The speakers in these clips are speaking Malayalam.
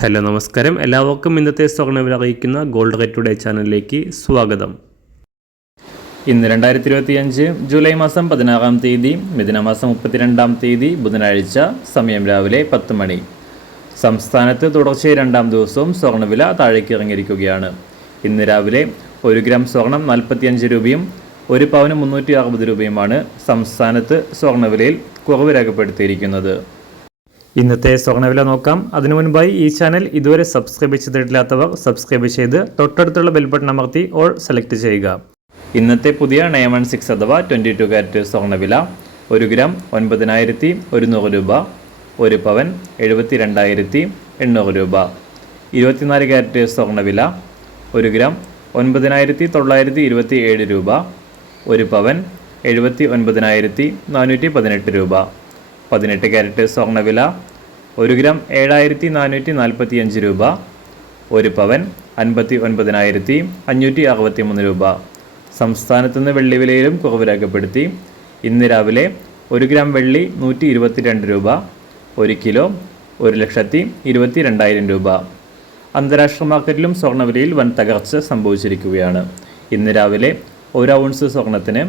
ഹലോ നമസ്കാരം, എല്ലാവർക്കും ഇന്നത്തെ സ്വർണ്ണവില അറിയിക്കുന്ന ഗോൾഡ് റേറ്റ് ടുഡേ ചാനലിലേക്ക് സ്വാഗതം. ഇന്ന് 2025 ജൂലൈ മാസം 16 തീയതി, മിഥുനമാസം 32 ബുധനാഴ്ച. സമയം രാവിലെ 10 മണി. സംസ്ഥാനത്ത് തുടർച്ചയായി രണ്ടാം ദിവസവും സ്വർണ്ണവില താഴേക്ക് ഇറങ്ങിയിരിക്കുകയാണ്. ഇന്ന് രാവിലെ 1 ഗ്രാം സ്വർണം 45 രൂപയും 1 പവന് 360 രൂപയുമാണ് സംസ്ഥാനത്ത് സ്വർണ്ണവിലയിൽ കുറവ് രേഖപ്പെടുത്തിയിരിക്കുന്നത്. ഇന്നത്തെ സ്വർണ്ണവില നോക്കാം. അതിനു മുൻപായി ഈ ചാനൽ ഇതുവരെ സബ്സ്ക്രൈബ് ചെയ്തിട്ടില്ലാത്തവർ സബ്സ്ക്രൈബ് ചെയ്ത് തൊട്ടടുത്തുള്ള ബെൽ ബട്ടൺ അമർത്തി ഓൾ സെലക്ട് ചെയ്യുക. ഇന്നത്തെ പുതിയ 916 അഥവാ 22 കാരറ്റ് സ്വർണ്ണവില 1 ഗ്രാം 9100 രൂപ, 1 പവൻ 72,800 രൂപ. 24 കാരറ്റ് സ്വർണ്ണവില 1 ഗ്രാം 9,927 രൂപ, 1 പവൻ 79,418 രൂപ. 18 കാരറ്റ് സ്വർണ്ണവില 1 ഗ്രാം 7,445 രൂപ, 1 പവൻ 59,563 രൂപ. സംസ്ഥാനത്തുനിന്ന് വെള്ളി വിലയിലും കുറവ് രേഖപ്പെടുത്തി. ഇന്ന് രാവിലെ 1 ഗ്രാം വെള്ളി 122 രൂപ, 1 കിലോ 1,22,000 രൂപ. അന്താരാഷ്ട്ര മാർക്കറ്റിലും സ്വർണ്ണവിലയിൽ വൻ തകർച്ച സംഭവിച്ചിരിക്കുകയാണ്. ഇന്ന് രാവിലെ 1 ഔൺസ് സ്വർണത്തിന്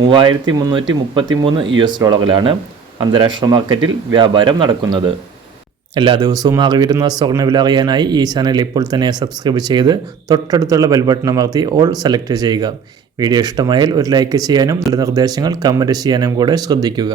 $3,333 അന്താരാഷ്ട്ര മാർക്കറ്റിൽ വ്യാപാരം നടക്കുന്നത്. എല്ലാ ദിവസവും അറിവിരുന്ന സ്വർണ്ണവില അറിയാനായി ഈ ചാനൽ ഇപ്പോൾ തന്നെ സബ്സ്ക്രൈബ് ചെയ്ത് തൊട്ടടുത്തുള്ള ബെൽ ബട്ടൺ അമർത്തി ഓൾ സെലക്ട് ചെയ്യുക. വീഡിയോ ഇഷ്ടമായാൽ ഒരു ലൈക്ക് ചെയ്യാനും നല്ല നിർദ്ദേശങ്ങൾ കമൻറ്റ് ചെയ്യാനും കൂടെ ശ്രദ്ധിക്കുക.